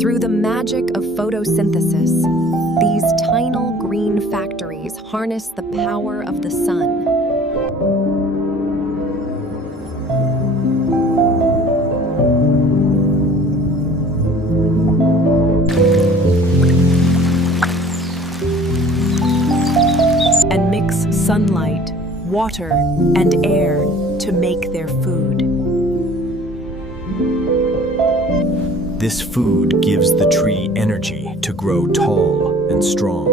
Through the magic of photosynthesis, these tiny green factories harness the power of the sun. And mix sunlight, water, and air to make their food. This food gives the tree energy to grow tall and strong.